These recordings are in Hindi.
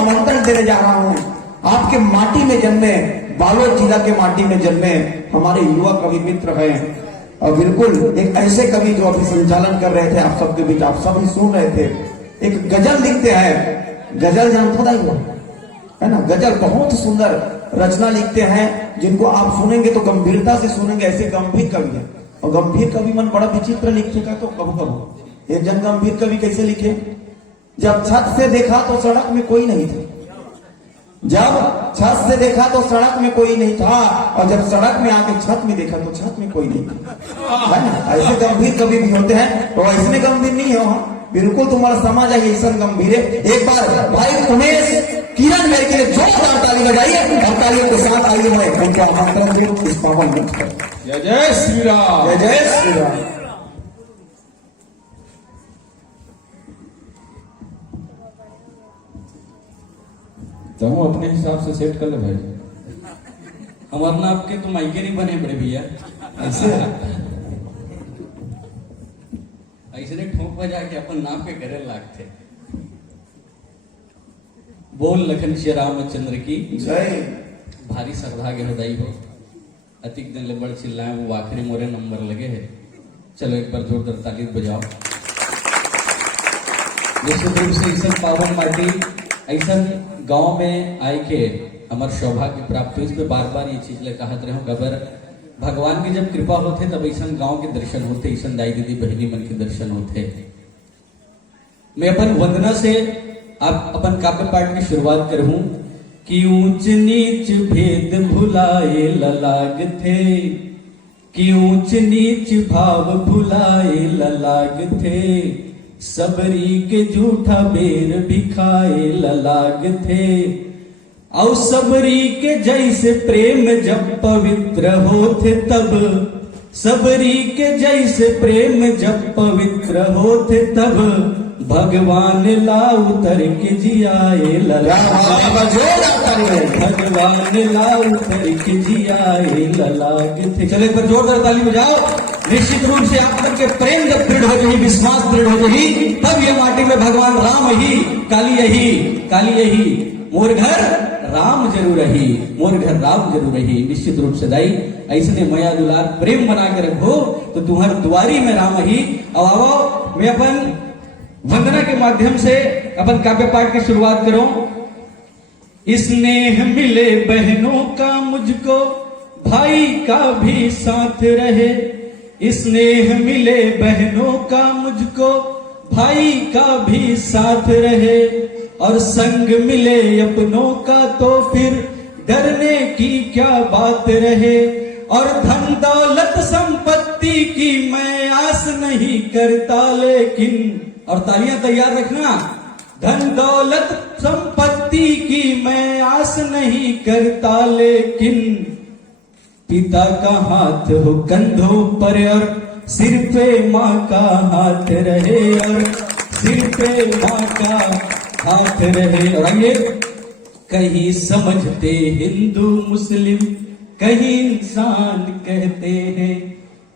आमंत्रण देने जा रहा हूं। आपके माटी में जन्मे, बालोद जिला के माटी में जन्मे हमारे युवा कवि मित्र हैं, और बिल्कुल एक ऐसे कवि जो अभी संचालन कर रहे थे आप सबके बीच, आप सब ही सुन रहे थे। एक गजल लिखते हैं, गजल जानता था वो, है ना, गजल बहुत सुंदर रचना लिखते हैं, जिनको आप सुनेंगे तो गंभीरता से सुनेंगे, ऐसे गंभीर कवि है। और गंभीर कवि मन बड़ा विचित्र लिखेगा तो कब कब एक जन गंभीर कवि कैसे लिखे, जब छत से देखा तो सड़क में कोई नहीं था, जब छत से देखा तो सड़क में कोई नहीं था, और जब सड़क में आके छत में देखा तो छत में कोई नहीं था, है ना। ऐसे गंभीर कवि भी होते हैं, तो ऐसे में गंभीर नहीं हो, बिल्कुल तुम्हारा समाज है ऐसा गंभीर है। एक बार भाई उमेश किरण मेरे के लिए जोरदार ताली बजाइए, और तालियों के साथ आइए मैं उनका आमंत्रण दूं इस पावन मंच पर। जय जय श्री राम, जय जय श्री राम। तुम अपने हिसाब से सेट कर ले भाई। हमारे नाम के तो माइके नहीं बने बड़े भैया, ऐसे ऐसे नहीं ठोक बजा के अपन नाम के करे लागते। बोल लखन श्री रामचंद्र की जय। भारी सौभाग्य हृदय हो, अतिक दिन ले बड़ चिल्लाए, वो आखिरी मोरे नंबर लगे है। चलो एक बार जोरदार ताली बजाओ। निश्चित रूप से ऐसा पावन पार्टी, ऐसा गांव में आए के हमारे सौभाग्य प्राप्त हुई। इस पे बार बार ये चीज ले कहत रहे हो, अगर भगवान की जब कृपा होते तब ऐसा गांव के दर्शन होते, ऐसा दाई दीदी बहनी मन के दर्शन होते। मैं अपन वंदना से आप अपन काव्य पाठ की शुरुआत करूं कि ऊंच नीच भेद भुलाए ललाग थे, कि ऊंच नीच भाव भुलाए ललाग थे, सबरी के झूठा बेर भी खाए ललाग थे, और सबरी के जैसे प्रेम जब पवित्र होते तब, सबरी के जैसे प्रेम जब पवित्र होते तब, भगवान ला उतर के जियाए ललाग, भगवान ला उतर के जियाए ललाग थे। चले एक बार जोरदार ताली बजाओ। निश्चित रूप से आप के प्रेम जब दृढ़ हो जाही, विश्वास दृढ़ हो जाही, तब ये माटी में भगवान राम ही काली यही मोर घर राम जरूर रही, मोर घर राम जरूर रही। निश्चित रूप से दाई ऐसे मया दुलार प्रेम बना के रखो तो तुम्हार दुआरी में राम ही। अब आओ मैं अपन वंदना के माध्यम से अपन काव्य पाठ की शुरुआत करूं। स्नेह मिले बहनों का मुझको, भाई का भी साथ रहे, स्नेह मिले बहनों का मुझको, भाई का भी साथ रहे, और संग मिले अपनों का तो फिर डरने की क्या बात रहे, और धन दौलत संपत्ति की मैं आस नहीं करता लेकिन, और तालियां तैयार रखना, धन दौलत संपत्ति की मैं आस नहीं करता लेकिन, पिता का हाथ हो कंधों पर और सिर पे माँ का हाथ रहे, और सिर पे माँ का हाथ रहे। और आइए, कहीं समझते हिंदू मुस्लिम कहीं इंसान कहते हैं,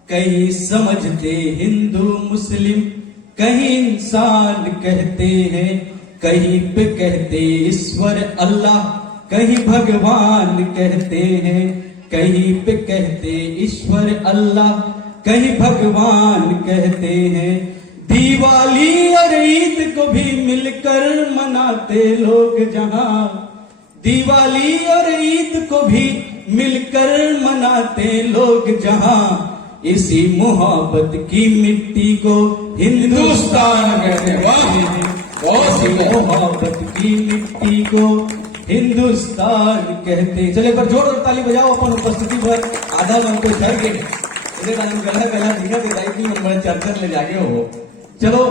कहीं समझते हिंदू मुस्लिम कहीं इंसान कहते हैं, कहीं पे कहते ईश्वर अल्लाह कहीं भगवान कहते हैं, कहीं पे कहते ईश्वर अल्लाह कहीं भगवान कहते हैं। दिवाली और ईद को भी मिलकर मनाते लोग जहां, दिवाली और ईद को भी मिलकर मनाते लोग जहां, इसी मोहब्बत की मिट्टी को हिंदुस्तान कहते हैं, इसी मोहब्बत की मिट्टी को हिंदुस्तान कहते। चले पर जोरदार ताली बजाओ अपन उपस्थिति पर। आधा मन को ठहर के गला गला दिखा के जाएगी और चर्चा ले जागे हो। चलो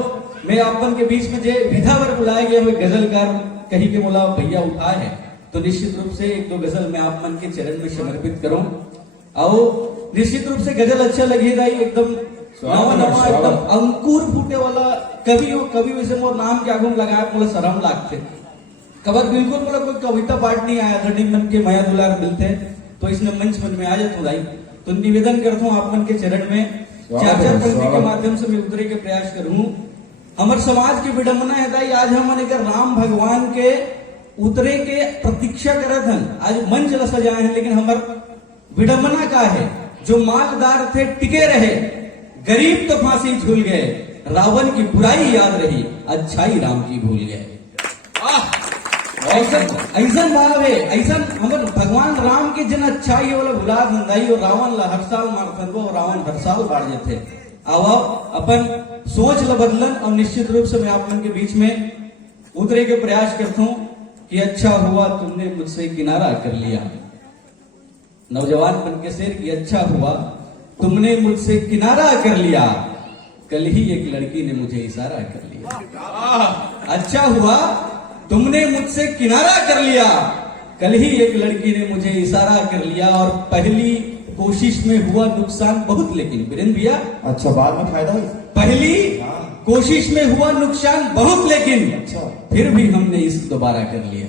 मैं अपन के बीच में जे विधावर बुलाए गए हुए गजलकार कहीं के बोला भैया उठाए हैं, तो निश्चित रूप से एक दो गजल मैं आप मन के चरण में समर्पित करूं। आओ निश्चित रूप से गजल अच्छा लगेगा, एकदम नवा नवा एकदम अंकुर फूटे वाला कवि हो। कवि वैसे मोर नाम के आगू लगाया मुझे शर्म लागते, कबर बिल्कुल मतलब कोई कविता पाठ नहीं आया था, मन के माया दुलार मिलते तो इसने मंच में आ जाता दाई। तो निवेदन करता हूँ आप मन के चरण में, चार चार पंक्ति के माध्यम से मैं उतरे के प्रयास करूं। हमारे समाज की विडंबना है दाई, आज हम राम भगवान के उतरे के प्रतीक्षा करत हन। आज मंच ल सजाए हैं, लेकिन हमर विडंबना का है, जो मालदार थे टिके रहे, गरीब तो फांसी झूल गए, रावण की बुराई याद रही, अच्छाई राम की भूल गए। ऐसा भाव है, ऐसा हमर भगवान राम के जन अच्छाई वाला भुला धंधाई और रावण ला हर साल मारथन वो, रावण हर साल बाढ़ जाते। अब अपन सोच ल बदलन, और निश्चित रूप से मैं आप लोगों के बीच में उतरे के प्रयास करता हूं कि अच्छा हुआ तुमने मुझसे किनारा कर लिया। नौजवान बन के शेर की अच्छा हुआ तुमने मुझसे किनारा कर लिया, कल ही एक लड़की ने मुझे इशारा कर लिया। अच्छा हुआ तुमने मुझसे किनारा कर लिया, कल ही एक लड़की ने मुझे इशारा कर लिया। और पहली कोशिश में हुआ नुकसान बहुत, लेकिन वीरेंद्र भैया अच्छा बाद में फायदा हुई। पहली कोशिश में हुआ नुकसान बहुत, लेकिन अच्छा फिर भी हमने इश्क दोबारा कर लिया।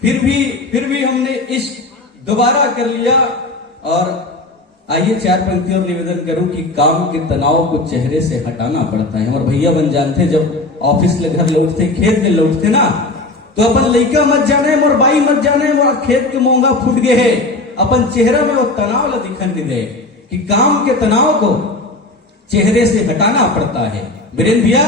फिर भी हमने इश्क दोबारा कर लिया। और आइए चार पंक्ति और निवेदन करूं कि काम के तनाव को चेहरे से हटाना पड़ता है। और भैया बन जानते, जब ऑफिस ले घर लौटते, खेत में लौटते ना, तो अपन लड़का मत जाने मोर बाई मत जाने मोर खेत के मोंगा फूट गए है, अपन चेहरा में वो तनाव ला दिखन नहीं दे कि काम के तनाव को चेहरे से हटाना पड़ता है। वीरेंद्र भैया,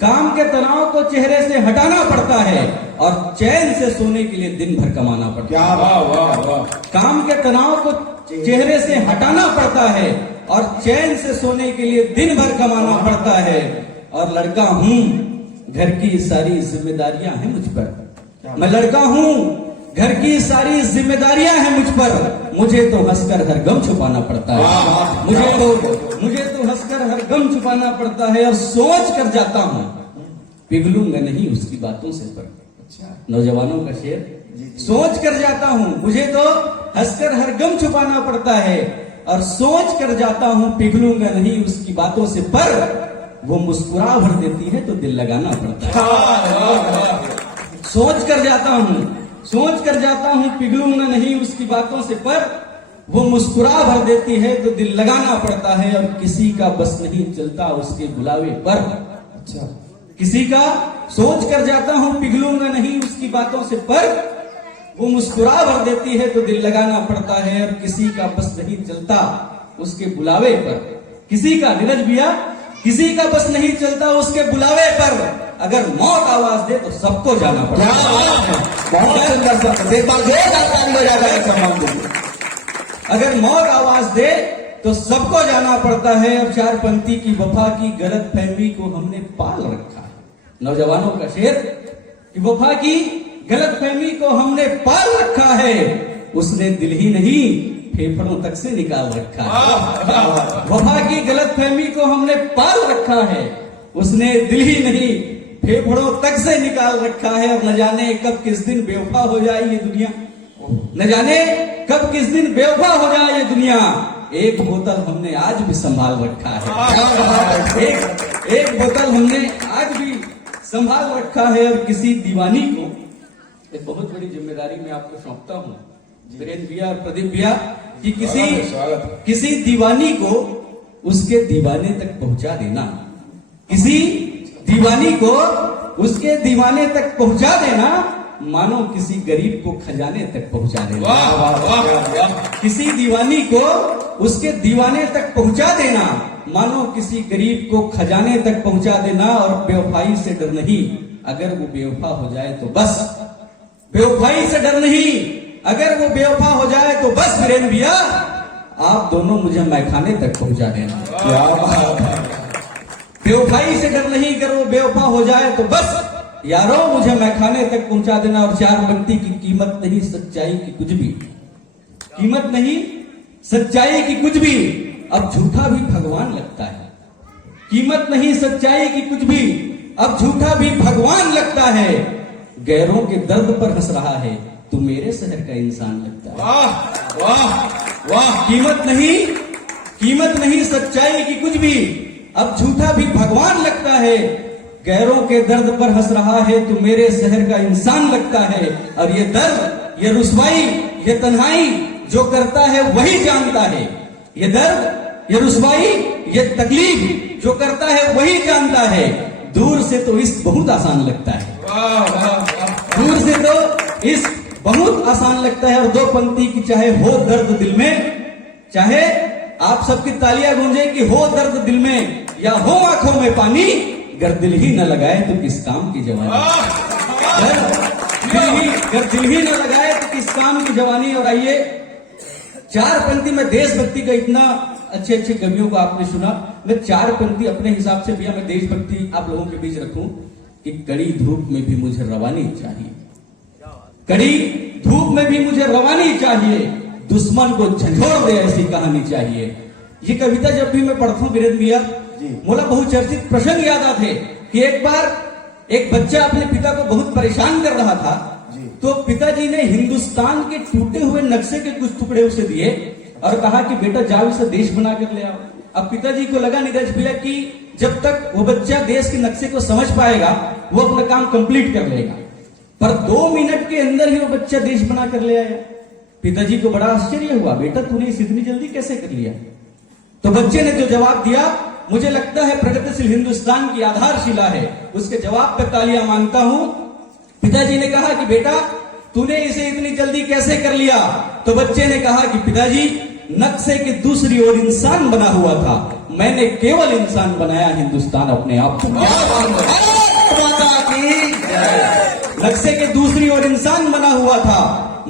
काम के तनाव को चेहरे से हटाना पड़ता है और चैन से सोने के लिए दिन भर कमाना पड़ता है। वाह वाह वाह। काम के तनाव को चेहरे से हटाना पड़ता है और चैन से सोने के लिए दिन भर कमाना पड़ता है। और लड़का हूं, घर की सारी जिम्मेदारियां हैं मुझ पर। मैं लड़का हूं, घर की सारी जिम्मेदारियां हैं मुझ पर। मुझे तो हंसकर हर गम छुपाना पड़ता है। मुझे तो हंसकर हर गम छुपाना पड़ता है। और सोच कर जाता हूं, पिघलूंगा नहीं उसकी बातों से पर। नौजवानों का शेर, सोच कर जाता हूं, मुझे तो हंसकर हर गम छुपाना पड़ता है। और सोच कर जाता हूं, पिघलूंगा नहीं उसकी बातों से पर। वो मुस्कुरा भर देती है तो दिल लगाना पड़ता है। सोच कर जाता हूं, पिघलूंगा नहीं उसकी बातों से पर। वो मुस्कुरा भर देती है तो दिल लगाना पड़ता है। और किसी का बस नहीं चलता उसके बुलावे पर। अच्छा, किसी का सोच कर जाता हूं, पिघलूंगा नहीं उसकी बातों से पर। वो मुस्कुरा भर देती है तो दिल लगाना पड़ता है। और किसी का बस नहीं चलता उसके बुलावे पर। किसी का, नीरज भैया, किसी का बस नहीं चलता उसके बुलावे पर। अगर मौत आवाज दे तो सबको जाना पड़ता है। अगर मौत आवाज दे तो सबको जाना पड़ता है। और चार पंक्ति की वफा की गलत फहमी को हमने पाल रखा है। नौजवानों का शेर कि वफा की गलत फहमी को हमने पाल रखा है। उसने दिल ही नहीं फेफड़ों तक से निकाल रखा है। वफा की गलत फहमी को हमने पाल रखा है। उसने दिल ही नहीं फेफड़ों तक से निकाल रखा है। और न जाने कब किस दिन बेवफा हो जाए ये दुनिया। न जाने कब किस दिन बेवफा हो जाए ये दुनिया। एक बोतल हमने आज भी संभाल रखा है। एक बोतल हमने आज भी संभाल रखा है। और किसी दीवानी को, एक बहुत बड़ी जिम्मेदारी मैं आपको सौंपता हूँ वीरेंद्र भैया और प्रदीप भैया, कि किसी दीवानी को उसके दीवाने तक पहुंचा देना। किसी दीवानी को उसके दीवाने तक पहुंचा देना मानो किसी गरीब को खजाने तक पहुंचा देना। किसी दीवानी को उसके दीवाने तक पहुंचा देना मानो किसी गरीब को खजाने तक पहुंचा देना। और बेवफाई से डर नहीं, अगर वो बेवफा हो जाए तो बस। बेवफाई से डर नहीं, अगर वो बेवफा हो जाए तो बस। वीरेंद्र भैया, आप दोनों मुझे मैखाने तक पहुंचा देना। बेवफाई से डर नहीं, अगर वो बेवफा हो जाए तो बस यारो मुझे मैखाने तक पहुंचा देना। और चार पंक्ति की कीमत नहीं सच्चाई की कुछ भी, कीमत नहीं सच्चाई की कुछ भी, अब झूठा भी भगवान लगता है। कीमत नहीं सच्चाई की कुछ भी, अब झूठा भी भगवान लगता है। गैरों के दर्द पर हंस रहा है, तू मेरे शहर का इंसान लगता है। वाह वाह वाह। कीमत नहीं सच्चाई की कुछ भी, अब झूठा भी भगवान लगता है। गैरों के दर्द पर हंस रहा है, तू मेरे शहर का इंसान लगता है। और ये दर्द, ये रुसवाई, ये तन्हाई जो करता है वही जानता है। ये दर्द, ये रुसवाई, ये तकलीफ जो करता है वही जानता है। दूर से तो इश्क बहुत आसान लगता है। दूर से तो इस बहुत आसान लगता है, और दो पंक्ति की चाहे हो दर्द दिल में, चाहे आप सबकी तालियां गूंजे कि हो दर्द दिल में या हो आंखों में पानी, गर दिल ही न लगाए तो किस काम की जवानी, गर दिल ही न लगाए तो किस काम की जवानी। और आइए चार पंक्ति में देशभक्ति का, इतना अच्छे अच्छे कवियों को आपने सुना, मैं चार पंक्ति अपने हिसाब से भैया मैं देशभक्ति आप लोगों के बीच रखूं कि कड़ी धूप में भी मुझे रवानी चाहिए, कड़ी धूप में भी मुझे रवानी चाहिए, दुश्मन को झंझोड़ दे ऐसी कहानी चाहिए। ये कविता जब भी मैं पढ़ता हूं वीरेंद्र भैया, मोला बहुचर्चित प्रसंग याद आते कि एक बार एक बच्चा अपने पिता को बहुत परेशान कर रहा था, तो पिताजी ने हिंदुस्तान के टूटे हुए नक्शे के कुछ टुकड़े उसे दिए और कहा कि बेटा जाओ इसे देश बना कर ले आओ। अब पिताजी को लगा नीरज भैया कि जब तक वो बच्चा देश के नक्शे को समझ पाएगा वो अपना काम कंप्लीट कर लेगा, पर 2 मिनट के अंदर ही वो बच्चा देश बना कर ले आया। पिताजी को बड़ा आश्चर्य हुआ, बेटा तूने इसे इतनी जल्दी कैसे कर लिया? तो बच्चे ने जो जवाब दिया, मुझे लगता है प्रगतिशील हिंदुस्तान की आधारशिला है, उसके जवाब पे तालियां मांगता हूं। पिताजी ने कहा कि बेटा तूने इसे इतनी जल्दी कैसे कर लिया? तो बच्चे ने कहा कि पिताजी नक्शे की दूसरी ओर इंसान बना हुआ था, मैंने केवल इंसान बनाया, हिंदुस्तान अपने आप को। नक्शे के दूसरी ओर इंसान बना हुआ था,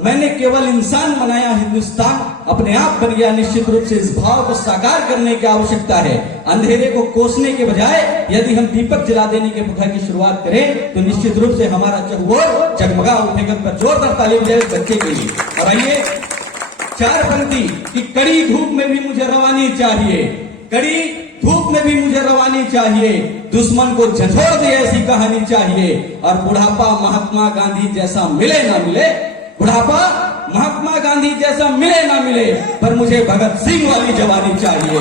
मैंने केवल इंसान बनाया, हिंदुस्तान अपने आप बन गया। निश्चित रूप से इस भाव को साकार करने की आवश्यकता है। अंधेरे को कोसने के बजाय यदि हम दीपक जला देने के प्रथा की शुरुआत करें तो निश्चित रूप से हमारा चहुओर जगमगा उठेगा। पर जोरदार ताली बजाए इस बच्चे के लिए। और आइए चार पंक्ति कि कड़ी धूप में भी मुझे रवानी चाहिए, कड़ी धूप में भी मुझे रवानी चाहिए, दुश्मन को झंझोड़ दे ऐसी कहानी चाहिए। और बुढ़ापा महात्मा गांधी जैसा मिले ना मिले, बुढ़ापा महात्मा गांधी जैसा मिले ना मिले, पर मुझे भगत सिंह वाली जवानी चाहिए।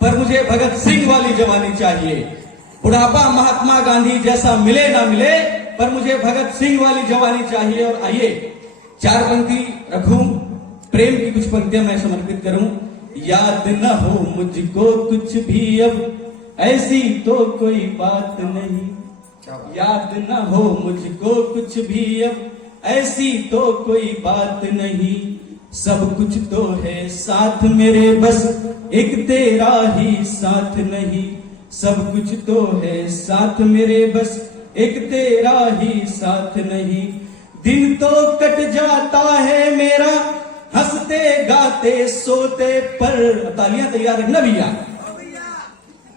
पर मुझे भगत सिंह वाली जवानी चाहिए। बुढ़ापा महात्मा गांधी जैसा मिले ना मिले, पर मुझे भगत सिंह वाली जवानी चाहिए। और आइए चार पंक्ति रखूं, प्रेम की कुछ पंक्तियां मैं समर्पित करूं। याद न हो मुझको कुछ भी अब, ऐसी तो कोई बात नहीं, याद न हो मुझको कुछ भी अब, ऐसी तो कोई बात नहीं, सब कुछ तो है साथ मेरे, बस एक तेरा ही साथ नहीं, सब कुछ तो है साथ मेरे, बस एक तेरा ही साथ नहीं। दिन तो कट जाता है मेरा हंसते गाते सोते पर, तालियां तैयार रखना भैया।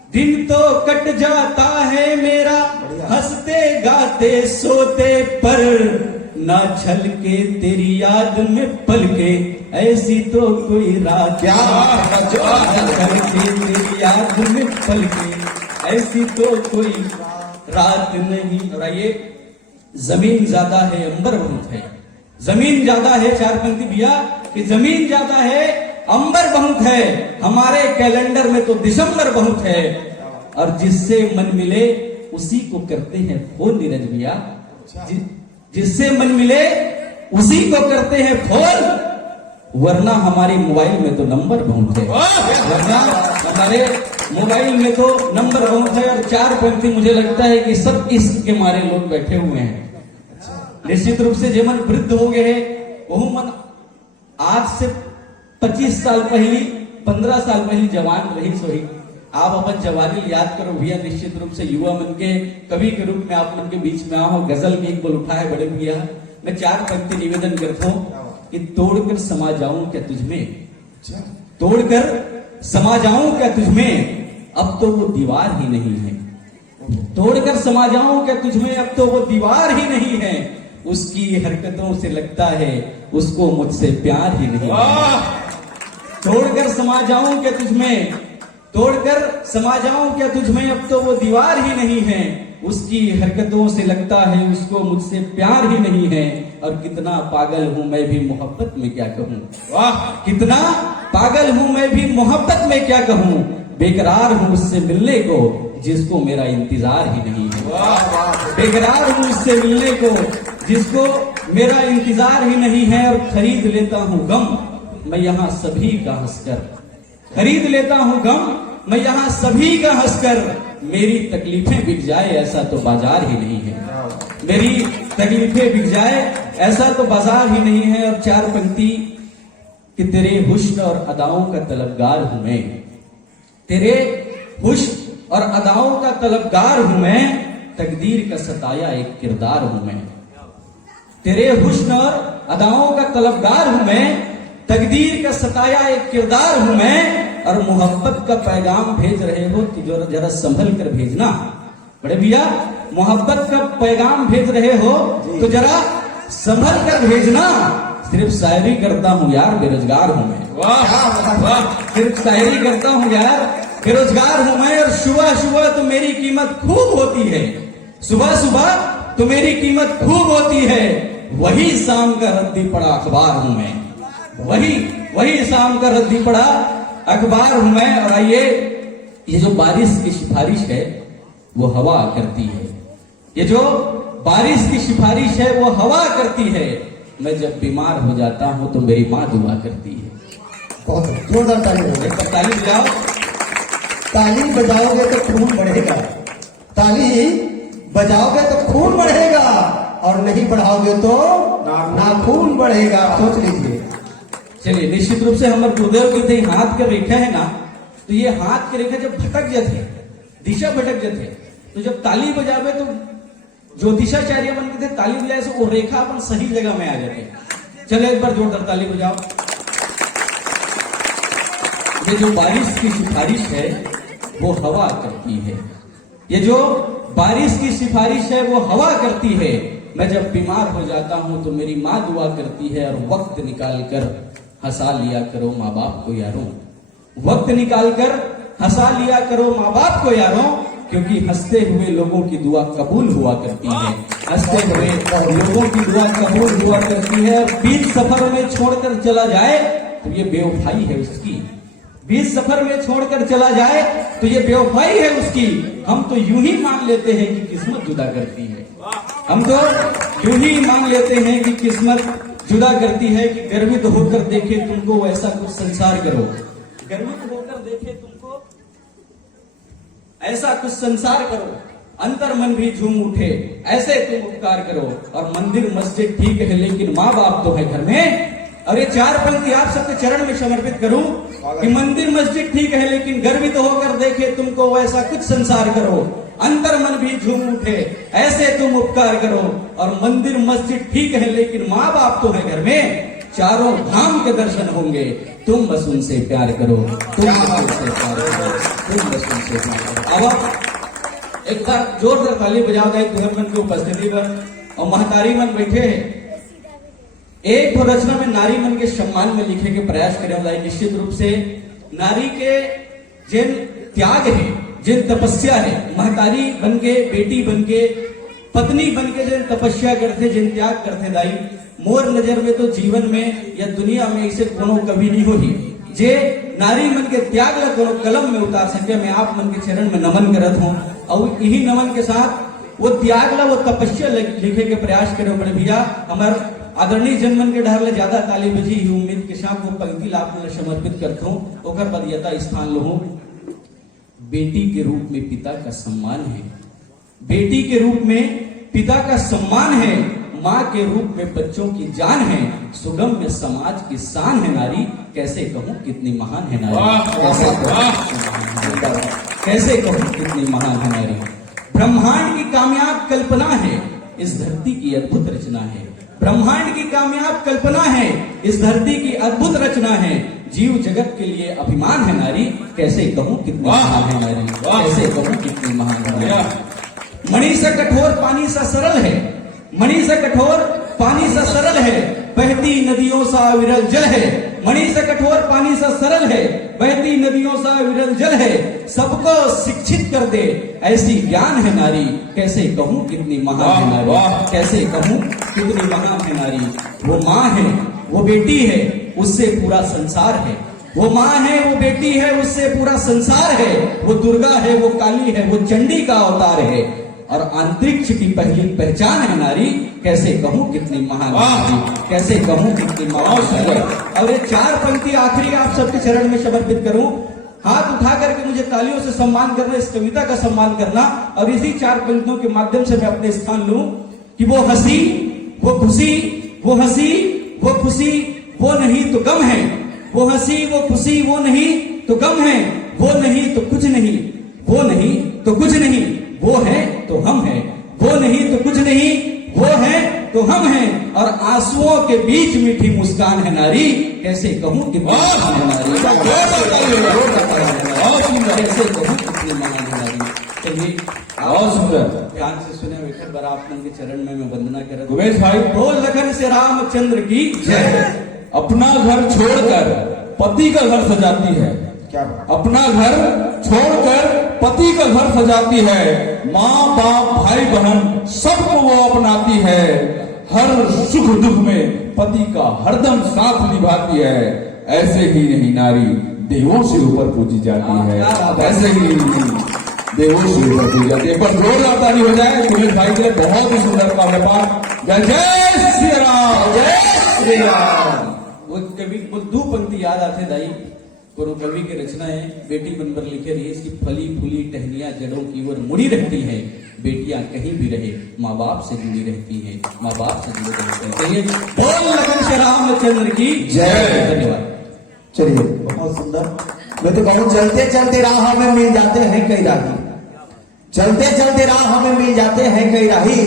दिन तो कट जाता है मेरा हंसते गाते सोते पर, ना छलके तेरी याद में पलके, ऐसी तो कोई रात, क्या छलके तेरी याद में पलके, ऐसी तो कोई रात नहीं। और आइए जमीन ज्यादा है अंबर बहुत है, जमीन ज्यादा है, चार पंक्ति भैया कि जमीन ज्यादा है अंबर बहुत है, हमारे कैलेंडर में तो दिसंबर बहुत है, और जिससे मन मिले उसी को करते हैं फोन नीरज भैया, जिससे मन मिले उसी को करते हैं फोन, वरना हमारे मोबाइल में तो नंबर बहुत है, वरना हमारे मोबाइल में तो नंबर बहुत है। और चार पंक्ति मुझे लगता है कि सब इश्क के मारे लोग बैठे हुए हैं। निश्चित रूप से जे मन वृद्ध हो गए हैं वो मन आज से 25 साल पहली 15 साल पहली जवान रही सोई, आप अपन जवानी याद करो भैया। निश्चित रूप से युवा मन के कवि के रूप में आप मन के बीच में आओ, गजल की एक बोल उठाए बड़े भैया। मैं चार पंक्ति निवेदन करता हूँ कि तोड़कर समा जाऊं क्या तुझमें, तोड़कर समा जाऊं क्या तुझमें, अब तो वो दीवार ही नहीं है, तोड़कर समा जाऊं क्या तुझमें, अब तो वो दीवार ही नहीं है, उसकी हरकतों से लगता है उसको मुझसे प्यार ही नहीं है। तोड़कर समा जाऊं क्या तुझमें, तोड़कर समा जाऊं क्या तुझमें, अब तो वो दीवार ही नहीं है, उसकी हरकतों से लगता है उसको मुझसे प्यार ही नहीं है। और कितना पागल हूं मैं भी मोहब्बत में क्या कहूं, वाह कितना पागल हूं मैं भी मोहब्बत में क्या कहूं, बेकरार हूं उससे मिलने को जिसको मेरा इंतजार ही नहीं है, बेकरार हूं उससे मिलने को जिसको मेरा इंतजार ही नहीं है। और खरीद लेता हूं गम मैं यहाँ सभी का हंसकर, खरीद लेता हूं गम मैं यहाँ सभी का हंसकर मेरी तकलीफें बिक जाए ऐसा तो बाजार ही नहीं है। मेरी तकलीफें बिक जाए ऐसा तो बाजार ही नहीं है। और चार पंक्ति कि तेरे हुस्न और अदाओं का तलबगार हूं मैं, तेरे हुस्न और अदाओं का तलबगार हूं मैं, तकदीर का सताया एक किरदार हूं मैं। तेरे हुस्न और अदाओं का तलबगार हूं मैं, तकदीर का सताया एक किरदार हूं मैं। और मोहब्बत का पैगाम भेज रहे हो कि जो जरा संभल कर भेजना। बड़े भैया, मोहब्बत का पैगाम भेज रहे हो तो जरा संभल कर भेजना। सिर्फ शायरी करता हूं यार, बेरोजगार हूं मैं। वाह, सिर्फ शायरी करता हूं यार, बेरोजगार हूं मैं। और सुबह सुबह तो मेरी कीमत खूब होती है, सुबह सुबह तो मेरी कीमत खूब होती है। वही शाम का रद्दी पड़ा अखबार हूं मैं, वही शाम का रद्दी पड़ा अखबार हूं मैं। और आइए, ये जो बारिश की सिफारिश है वो हवा करती है, ये जो बारिश की सिफारिश है वो हवा करती है। मैं जब बीमार हो जाता हूं तो मेरी माँ दुआ करती है। बहुत जोरदार ताली बजाओ। एक बार ताली बजाओ। ताली बजाओगे तो खून बढ़ेगा, ताली बजाओगे तो खून बढ़ेगा, और नहीं बढ़ाओगे तो नाखून बढ़ेगा। सोच लीजिए। चलिए, निश्चित रूप से हमारे गुरुदेव के थे हाथ के रेखा है ना, तो ये हाथ के रेखा जब भटक जाते, दिशा भटक जाते, तो जब ताली बजावे तो ज्योतिषाचार्य बन के थे, ताली बजाए से वो रेखा अपन सही जगह में आ जाती। चलो एक बार जोरदार ताली बजाओ। ये जो बारिश की सिफारिश है वो हवा करती है, ये जो बारिश की सिफारिश है वो हवा करती है। मैं जब बीमार हो जाता हूं तो मेरी माँ दुआ करती है। और वक्त निकाल कर हंसा लिया करो माँ बाप को यारों, वक्त निकाल कर हंसा लिया करो माँ बाप को यारों, क्योंकि हंसते हुए लोगों की दुआ कबूल हुआ करती है, हंसते हुए लोगों की दुआ कबूल हुआ करती है। बीच सफर में छोड़कर चला जाए तो ये बेवफाई है उसकी, बीच सफर में छोड़कर चला जाए तो ये बेवफाई है उसकी। हम तो यूं ही मान लेते हैं कि किस्मत जुदा करती है, हम तो यूं ही मान लेते हैं कि किस्मत जुदा करती है। कि गर्वित होकर देखे तुमको ऐसा कुछ संसार करो, गर्वित होकर देखे तुमको ऐसा कुछ संसार करो, अंतर मन भी झूम उठे ऐसे तुम उपकार करो। और मंदिर मस्जिद ठीक है लेकिन माँ बाप तो है घर में। और ये चार पंक्ति आप सबके चरण में समर्पित करूं कि मंदिर मस्जिद ठीक है लेकिन गर्वित होकर देखे तुमको वैसा कुछ संसार करो, अंतर मन भी झूम उठे ऐसे तुम उपकार करो। और मंदिर मस्जिद ठीक है लेकिन माँ बाप तो है घर में, चारों धाम के दर्शन होंगे तुम बस उनसे प्यार करो, तुम बस उनसे प्यार करो, तुम बस उनसे प्यार करो। अब एक बार जोरदार ताली बजाओ जाए बुजुर्गन की उपस्थिति पर। और महतारी मन बैठे हैं, एक तो रचना में नारी मन के सम्मान में लिखे के प्रयास करे। निश्चित रूप से नारी के जिन त्याग है, जिन तपस्या है, महतारी बन के, बेटी बन के, पत्नी बन के जिन तपस्या करते, जिन त्याग करते दाई, मोर नजर में तो जीवन में या दुनिया में इसे कोनो कभी नहीं होगी जे नारी मन के त्याग ला कोनो कलम में उतार सके। मैं आप मन के चरण में नमन करत हूँ और यही नमन के साथ वो त्याग ला, वो तपस्या लिखे के प्रयास करे। बड़े भैया हमारे आदरणीय जनमन के ढहर ज्यादा ताली बजी ही उम्मीद के साथ वो पंक्ति ला आपने समर्पित करता हूँ। ओकर बाद यथा स्थान लो। बेटी के रूप में पिता का सम्मान है, बेटी के रूप में पिता का सम्मान है, माँ के रूप में बच्चों की जान है, सुगम में समाज की शान है नारी। कैसे कहूँ कितनी महान है नारी, कैसे कहूँ कितनी महान है नारी। ब्रह्मांड की कामयाब कल्पना है, इस धरती की अद्भुत रचना है, ब्रह्मांड की कामयाब कल्पना है, इस धरती की अद्भुत रचना है। जीव जगत के लिए अभिमान है नारी। कैसे कहूँ कितनी महान है नारी, कैसे कहूँ कितनी महान है नारी। मणि सा कठोर पानी सा सरल है, मणि सा कठोर पानी सा सरल है, बहती नदियों सा विरल जल है। मणि सा कठोर पानी सा सरल है, बहती नदियों सा विरल जल है, सबको शिक्षित कर दे ऐसी ज्ञान है नारी। कैसे कहूँ कितनी महान है नारी, कैसे कहूँ कितनी महान है नारी। वो माँ है, वो बेटी है, उससे पूरा संसार है। वो माँ है, वो बेटी है, उससे पूरा संसार है। वो दुर्गा है, वो काली है, वो चंडी का अवतार है और अंतरिक्ष की पहली पहचान है नारी। कैसे कहूँ कितनी महान नारी, कैसे कहूँ कितनी महान नारी। और ये चार पंक्ति आखिरी आप सबके चरण में समर्पित करूं हाथ उठा करके मुझे तालियों से सम्मान करना, इस कविता का सम्मान करना, और इसी 4 पंक्तियों के माध्यम से मैं अपने स्थान लूं कि वो हंसी, वो खुशी, वो हंसी, वो खुशी, वो नहीं तो गम है, वो हंसी, वो खुशी, वो नहीं तो गम है, वो नहीं तो कुछ नहीं, वो नहीं तो कुछ नहीं, वो है तो हम हैं, वो नहीं तो कुछ नहीं, वो है तो हम हैं, और आंसुओं के बीच मीठी मुस्कान है नारी, कैसे कहूं कितनी महान है नारी, कैसे कहूं कितनी महान है नारी। चलिए बहुत सुंदर। ध्यान से सुने, विठल बरापन के चरण में मैं वंदना कर उमेश भाई, बोल लखन से रामचंद्र की जय। अपना घर छोड़कर पति का घर सजाती है, क्या बात। अपना घर छोड़कर पति का घर सजाती है, माँ बाप भाई बहन सबको वो अपनाती है, हर सुख दुख में पति का हरदम साथ निभाती है, ऐसे ही नहीं नारी देवों से ऊपर पूजी जाती है, ऐसे ही नहीं देवों से ऊपर पूजी जाती है। पर जोरदार ताली हो जाए सुरेश भाई के, बहुत ही सुंदर का व्यापार। जय जय श्री राम, जय श्री राम। वो कवि वो 2 पंक्ति याद आते दाई, गुरु कवि की रचना है, बेटी बनकर लिखे रही, इसकी फली फूली टहनियां जड़ों की ओर मुड़ी रहती है, बेटियां कहीं भी रहे माँ बाप से जुड़ी रहती है, माँ बाप से जुड़ी रहती है। चलिए बोल लखन श्री रामचंद्र की जय। धन्यवाद। चलिए, बहुत सुंदर। मैं तो कहूँ चलते चलते राह में मिल जाते हैं कई राही, चलते चलते राह में मिल जाते हैं कई राही,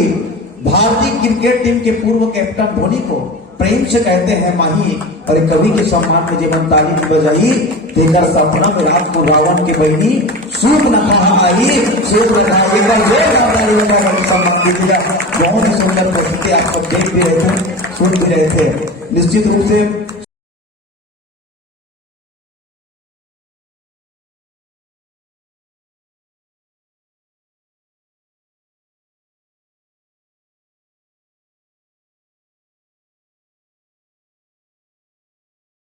भारतीय क्रिकेट टीम के पूर्व कैप्टन धोनी को प्रेम से कहते हैं माही, और एक कवि के सम्मान में जीवन ताली की बजाई, देकर सपना में रात को रावण के बहनी सूख न कहा आई, सूख न कहा। एक बार जोरदार ताली बजाकर सम्मान कीजिएगा। बहुत ही सुंदर प्रस्तुति आप सब देख भी रहे थे, सुन भी रहे थे। निश्चित रूप से